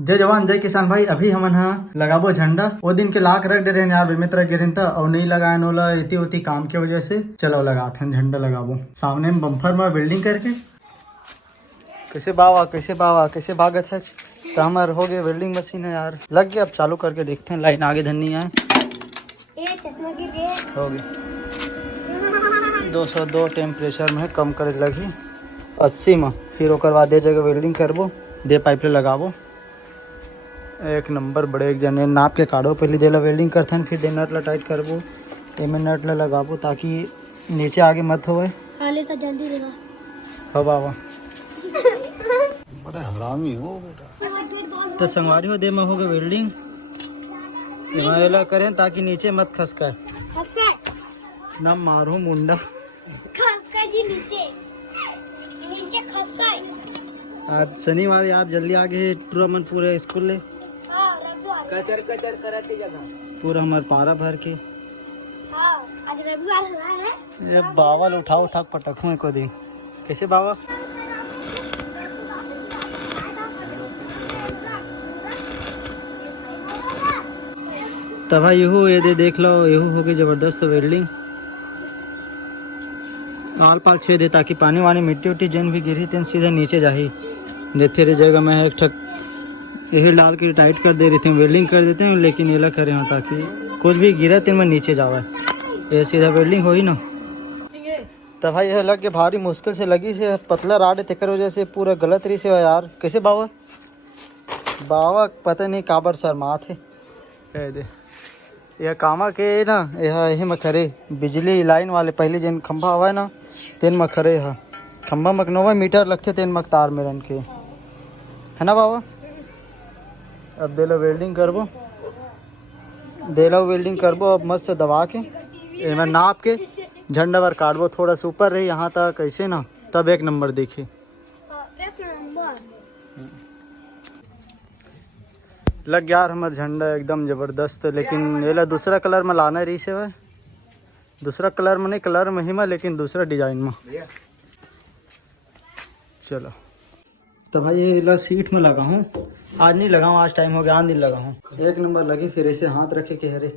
जय जवान जय किसान भाई। अभी हमन हा लगाबो झंडा। वो दिन के लाख रख दे रहे यार मित्र गिरन था और नहीं लगाए ओला इति उति काम के वजह से। चलो लगाते झंडा लगाबो सामने में बम्फर में बिल्डिंग करके। कैसे भागत है तो हमारे हो गए वेल्डिंग मशीन है यार लग गया। अब चालू करके देखते हैं लाइन आगे धनी है हो गई 202 टेम्परेचर में कम करे लगी 80 में। फिर ओकर बाद दे जगह वेल्डिंग करबो दे पाइप ले लगाबो एक नंबर बड़े एक जने नाप के काढ़ो। पहले देला वेल्डिंग करथन फिर दे नट ला टाइट करबो एमे नट ला लगाबो ताकि नीचे आगे मत होवे खाली तो जल्दी रहेगा। हो बाबा बड़ा हरामी हो बेटा। तो संगवारी हो दे में हो गए वेल्डिंग इमाला करें ताकि नीचे मत खसकाए ना मारो मुंडा जी नीचे नीचे आज शनिवार यार जल्दी आगे टूरा मन पूरे स्कूल ले कचर कचर करते जगह पूरा हमारे पारा भर के आज रविवार है। ये बावल उठाओ उठा पटखों को दी कैसे बाबा। तब यहू ये दे देख लो यहू हो गई जबरदस्त वेल्डिंग आल पाल छेद है ताकि पानी वानी मिट्टी उट्टी जन भी गिरी तेन सीधा नीचे जाही। देते रहे जगह में एक ठक यही डाल के टाइट कर दे रही थी वेल्डिंग कर देते हैं लेकिन ये करे हाँ ताकि कुछ भी गिरा तेन में नीचे जावा ये सीधा वेल्डिंग हो ही ना। तब भाई यह लग के भारी मुश्किल से लगी से पतला राड तेकर वजह से पूरा गलत रही से यार। कैसे बाबा बाबा पता नहीं काबर सर माँ थे कह दे यह कामा के ना यह में खरे बिजली लाइन वाले पहले जिन खंभा हवा है ना तेन में खरे है खंभा मक 9 मीटर लगते तेन मक तार में रन के है ना बाबा। अब दे लो वेल्डिंग करबो अब मस्त से दबा के एमें नाप के झंडा बर काटबो थोड़ा सा ऊपर रही यहाँ तक कैसे ना तब एक नंबर दिखे। लग गया यार हमारा झंडा एकदम जबरदस्त लेकिन ये ला दूसरा कलर में लाना रही से भाई दूसरा कलर में नहीं कलर में ही में लेकिन दूसरा डिजाइन में। चलो तो भाई ये ला सीट में लगा हूँ आज नहीं लगा हूँ आज टाइम हो गया आज नहीं लगा हूँ एक नंबर लगी फिर ऐसे हाथ रखे के हरे